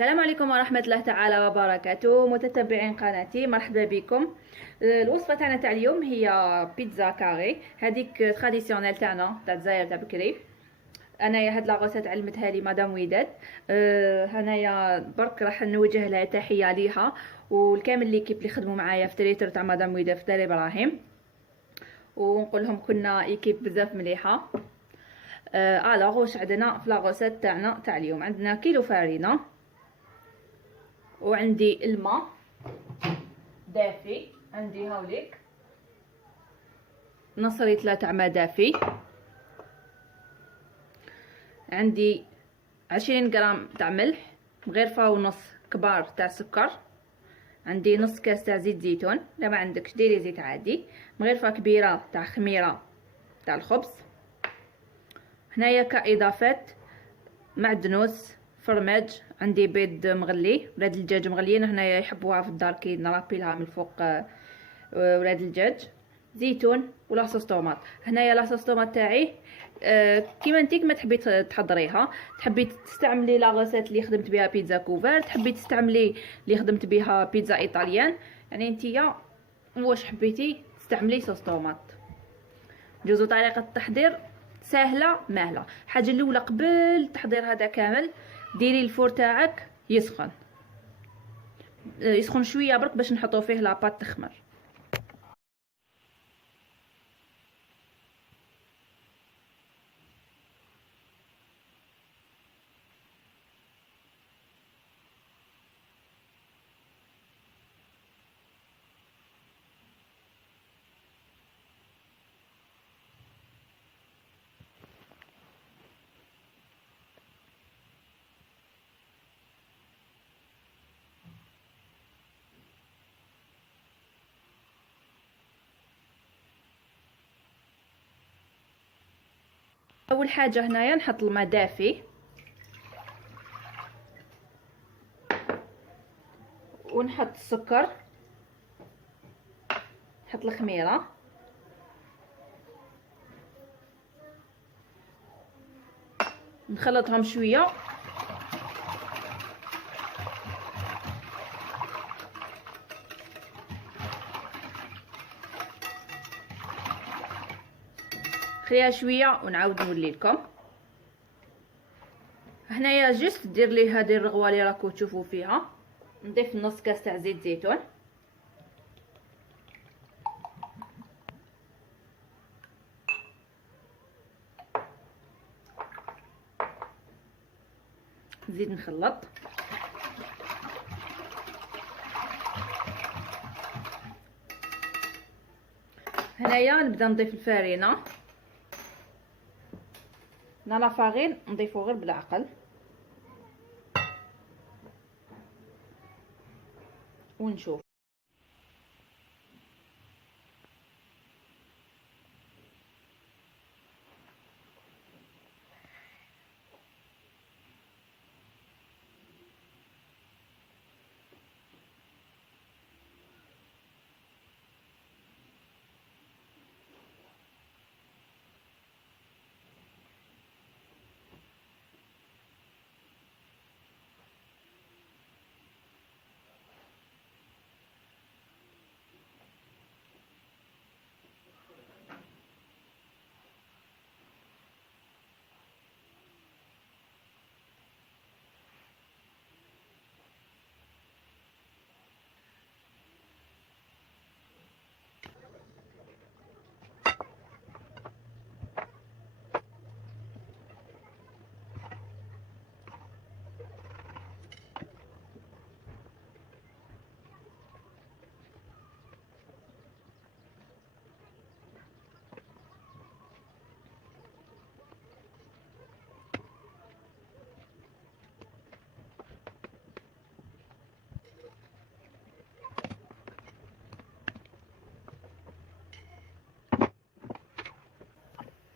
السلام عليكم ورحمة الله تعالى وبركاته متتبعين قناتي، مرحبا بكم. الوصفة تاعنا تاع اليوم هي بيتزا كاري، هذيك تراديسيونيل تاعنا تاع الجزائر تاع بكري. انايا هاد لاغوسيت علمتها لي مدام وداد. هنايا برك راح نوجه لها تحية ليها والكامل ليكيب اللي خدموا معايا في تريتر تاع مدام وداد في دار ابراهيم، ونقول لهم كنا ايكيب بزاف مليحه. الوغ واش عندنا في لاغوسيت تاعنا تاع اليوم؟ عندنا كيلو فارينه، وعندي الماء دافي، عندي هاوليك نص لتر تاع ماء دافي، عندي 20 غرام تاع ملح، مغرفه ونص كبار تاع سكر، عندي نص كاس تاع زيت زيتون، لا ما عندكش ديري زيت عادي، مغرفه كبيره تاع خميره تاع الخبز. هنايا كاضافات معدنوس، فرماج، عندي بيض مغلي، ولاد الدجاج مغليين هنايا يحبوها في الدار كي نرابي لها من فوق ولاد الدجاج، زيتون ولاصوص طوماط. هنايا لاصوص طوماط تاعي كيما نتيك ما تحبي تحضريها، تحبي تستعملي لا غوسيت اللي خدمت بها بيتزا كوفر، تحبي تستعملي اللي خدمت بها بيتزا ايطاليان، يعني نتيا واش حبيتي تستعملي صوص طوماط. جوزو طريقه التحضير سهله ماهله. الحاجه الاولى قبل التحضير هذا كامل ديري الفور تاعك يسخن، يسخن شويه برك باش نحطو فيه لاباط تخمر. اول حاجه هنايا نحط الماء دافي ونحط السكر، نحط الخميره، نخلطهم شويه، خليها شويه ونعاود نولي لكم. هنايا جست دير لي هذه الرغوه اللي راكو تشوفوا فيها، نضيف نص كاس تاع زيت زيتون، نزيد نخلط. هنايا نبدا نضيف الفارينه، لا فارين نضيفو غير بالعقل ونشوف.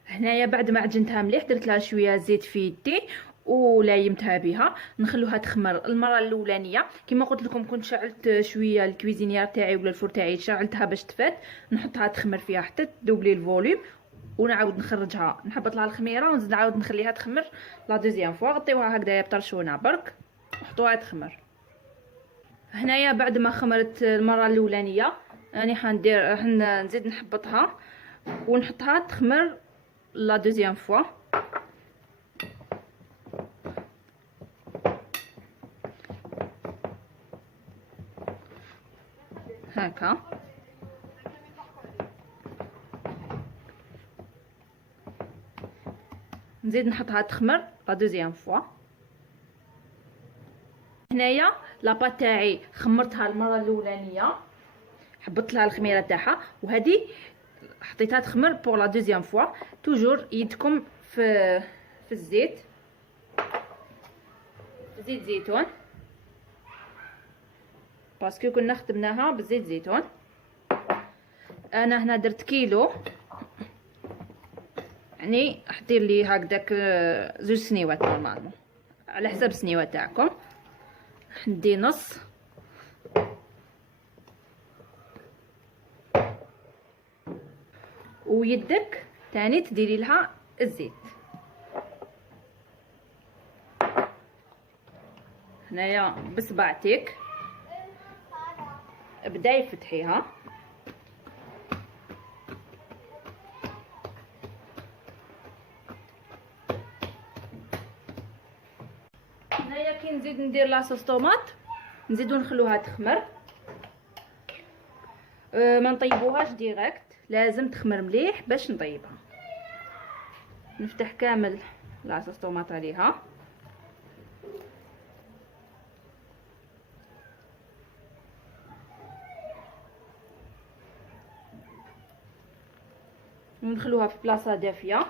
هنايا بعد ما عجنتها مليح درت لها شويه زيت في يدي ولايمتها بها، نخلوها تخمر. المره الاولانيه كما قلت لكم كنت شعلت شويه الكويزينيير تاعي ولا الفور تاعي، شعلتها باش تفات، نحطها تخمر فيها حتى تذوب لي الفوليوم، ونعاود نخرجها نحبط لها الخميره ونزيد نعاود نخليها تخمر لا دوزيام فوا. غطيوها هكذايا بطرشونه برك، تحطوها تخمر. هنايا بعد ما خمرت المره الاولانيه راني نزيد نحبطها ونحطها تخمر لا دوزيام فوا. هكا نزيد نحطها تخمر لا دوزيام فوا. هنايا لاباط تاعي خمرتها المره الاولانيه، حبطت لها الخميره تاعها، وهذه حطيتها تخمر بور لا دوزيام فوا. توجور يدكم في الزيت، زيت زيتون، باسكو كنا خدمناها بزيت زيتون. انا هنا درت كيلو، يعني حدير لي هكذاك 2 سنيوات نورمالمون على حسب السنيوات تاعكم. ندي نص، ويدك تاني تديري لها الزيت. هنايا بصبعتك بداي فتحيها، هنايا كي نزيد ندير لاصوص طوماط نزيدو نخلوها تخمر. ما نطيبوهاش ديريكت، لازم تخمر مليح باش نطيبها. نفتح كامل لاصوص طوماط عليها، ونخلوها في بلاصه دافيه.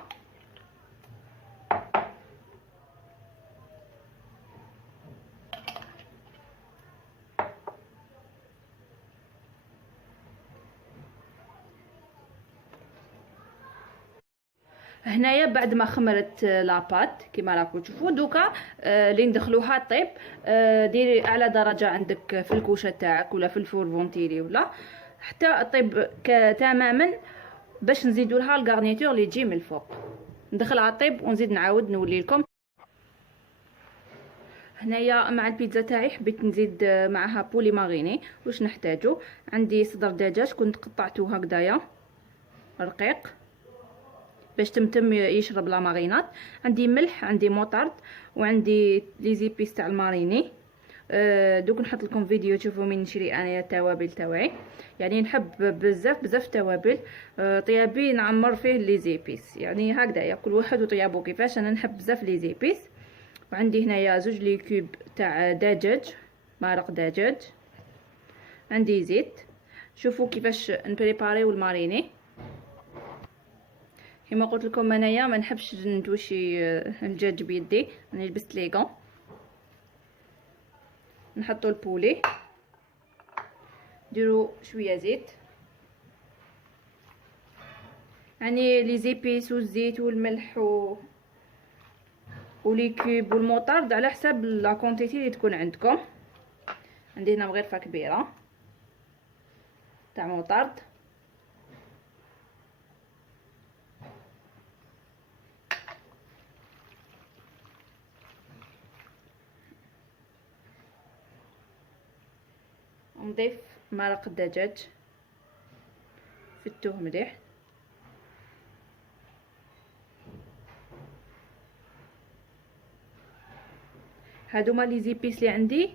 هنايا بعد ما خمرت لاباط كيما راكم تشوفوا دوكا اللي ندخلوها طيب. ديري اعلى درجه عندك في الكوشه تاعك ولا في الفور فونتيلي ولا حتى طيب تماما، باش نزيدوا لها الغارنيتور اللي تجي من الفوق. ندخلها طيب ونزيد نعاود نولي لكم. هنايا مع البيتزا تاعي حبيت نزيد معها بولي ماريني. واش نحتاجو؟ عندي صدر دجاج كنت قطعته هكذايا رقيق باش تمتم يشرب لا مارينات. عندي ملح، عندي موطارد، وعندي لي زيبيس تاع الماريني. دوك نحط لكم فيديو تشوفوا من نشري انا التوابل تاعي. يعني نحب بزاف توابل. طيابي نعمر فيه لي زيبيس، يعني هكذا كل واحد وطيابو كيفاش. انا نحب بزاف لي زيبيس. وعندي هنايا 2 لي كوب تاع دجاج، مرق دجاج. عندي زيت. شوفوا كيفاش نبريباريو الماريني. كما قلت لكم انايا ما نحبش نتوشي الدجاج بيدي، انا لبست ليغون. نحطوا البولي، نديروا شويه زيت، يعني لي زيبيس والزيت والملح ولي كوب والموطارد على حساب لا كونتيتي اللي تكون عندكم. عندي هنا مغرفه كبيره تاع موطارد. نضيف مرق الدجاج، فتوه مليح. هادوما لي زيبيس اللي عندي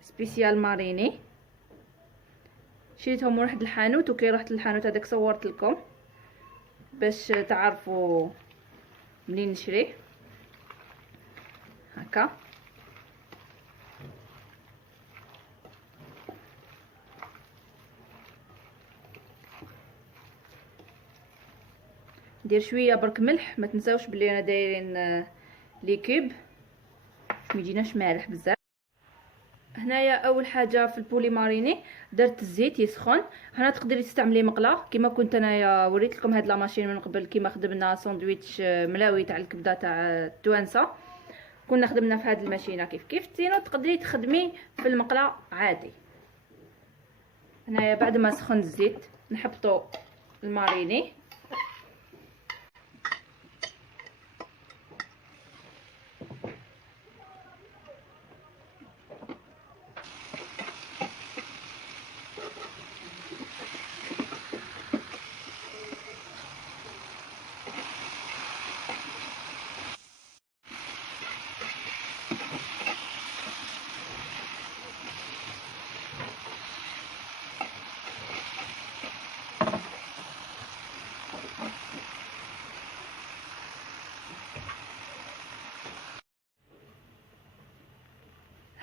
سبيسيال ماريني، شريتهم من واحد الحانوت، وكي رحت للحانوت هذاك صورت لكم باش تعرفوا منين نشريه. هكا ندير شويه برك ملح. ما تنساوش بلي انا دايرين لي كوب ما يجيناش مالح بزاف. هنايا اول حاجه في البولي ماريني درت الزيت يسخن. هنا تقدري تستعملي مقله كما كنت انايا وريت لكم هاد لا ماشين من قبل، كيما خدمنا ساندويتش ملاوي تاع الكبده تاع التوانسه كنا خدمنا في هاد الماشينه. كيف سينو تقدري تخدمي في المقله عادي. هنايا بعد ما سخن الزيت نحبطوا الماريني.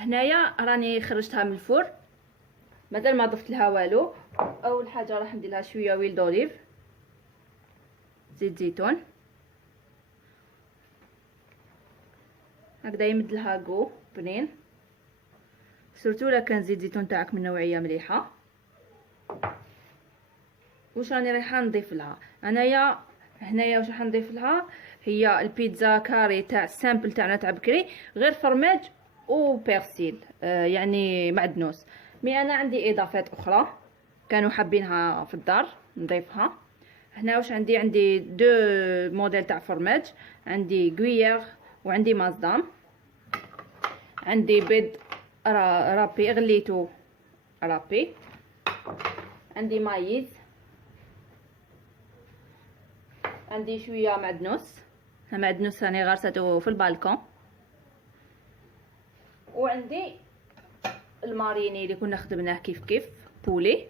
هنايا راني خرجتها من الفرن، مازال ما ضفت لها والو. اول حاجه راح ندير لها شويه ويل دوليف، زيت زيتون، هكذا يمد لها جو بنين، سورتو الا كان زيت زيتون تاعك من نوعيه مليحه. واش راني رايحه نضيف لها انايا هنايا؟ واش راح نضيف لها؟ هي البيتزا كاري تاع السامبل تاعنا تاع بكري، غير فرماج وبيرسيل، يعني معدنوس. مي انا عندي اضافات اخرى كانوا حابينها في الدار نضيفها. هنا واش عندي دو موديل تاع فرماج، عندي غويير وعندي مازدام. عندي بيض رابي غليتو رابي، عندي مايز، عندي شويه معدنوس راني غارسته في البالكون، وعندي الماريني اللي كنا خدمناه كيف بولي،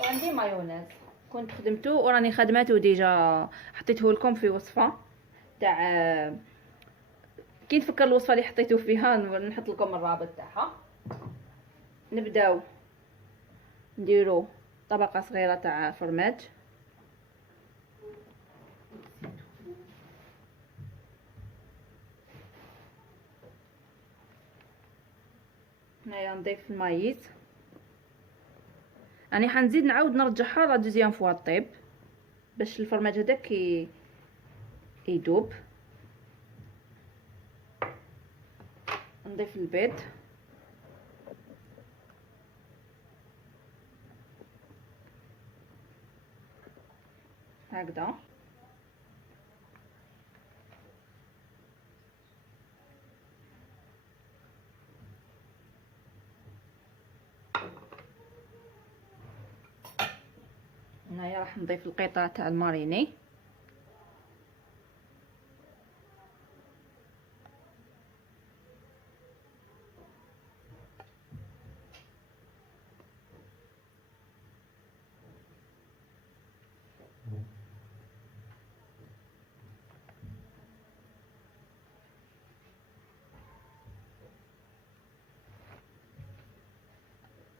وعندي مايونيز كنت خدمته وراني خدمته ديجا، حطيته لكم في وصفه تاع كي نفكر الوصفه اللي حطيته فيها نحط لكم الرابط تاعها. نبداو نديرو طبقه صغيره تاع فرماج، هنايا نضيف المايز، يعني حنزيد نعاود نرجعها لا دوزيام فوا طيب باش الفرماج هذاك يدوب. نضيف البيض، هكذا هنايا راح نضيف القطع تاع الماريني،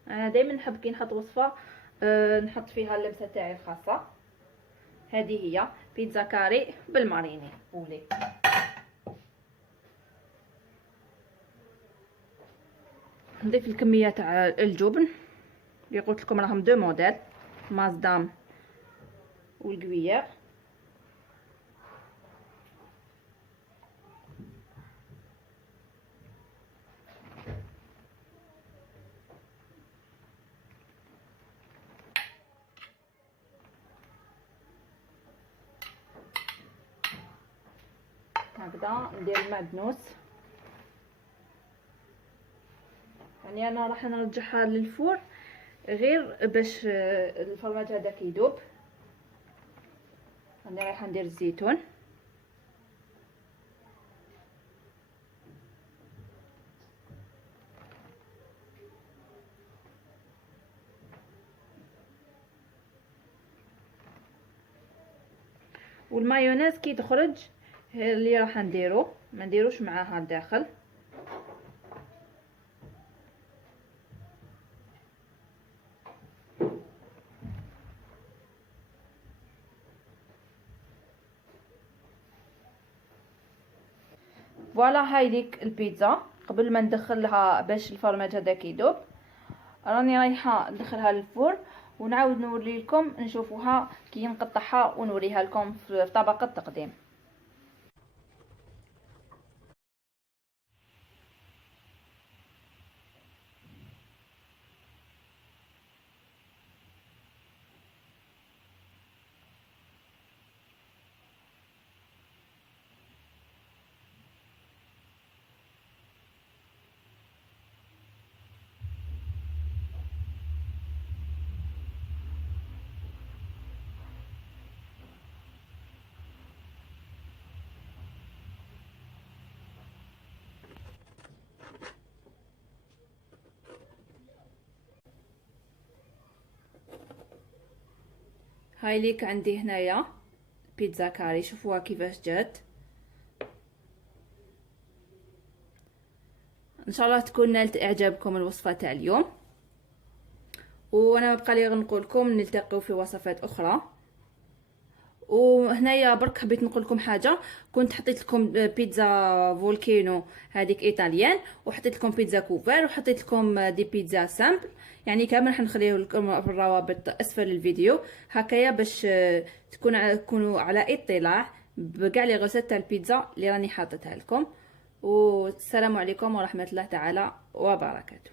انا دائما نحب كي نحط وصفه نحط فيها اللمسه تاعي الخاصه. هذه هي بيتزا كاري بالماريني بولي. نضيف الكميه تاع الجبن اللي قلت لكم راهم دو موديل، مازدام والكويير. هكذا ندير المعدنوس، يعني انا راح نرجعها للفور غير باش الفرماج هذاك يذوب. انا رايحه ندير الزيتون، والمايونيز كي تخرج اللي راح نديرو، ما نديروش معاها الداخل. فوالا هاي ليك البيتزا قبل ما ندخلها باش الفرماج هذاك يذوب. راني رايحه ندخلها للفرن ونعاود نوري لكم نشوفوها كي نقطعها ونوريها لكم في طبق التقديم. هاي ليك عندي هنايا بيتزا كاري، شوفوها كيفاش جات. ان شاء الله تكون نالت اعجابكم الوصفه تاع اليوم، وانا ما بقى لي غير نقول لكم نلتقيو في وصفات اخرى. وهنايا برك حبيت نقول لكم حاجه، كنت حطيت لكم بيتزا فولكينو هذيك ايطاليان، وحطيت لكم بيتزا كوفر، وحطيت لكم دي بيتزا سامبل، يعني كامل حنخليه لكم في الروابط اسفل الفيديو هكايا باش تكونوا على اطلاع بكاع لي غرسات تاع البيتزا اللي راني حاطتها لكم. والسلام عليكم ورحمه الله تعالى وبركاته.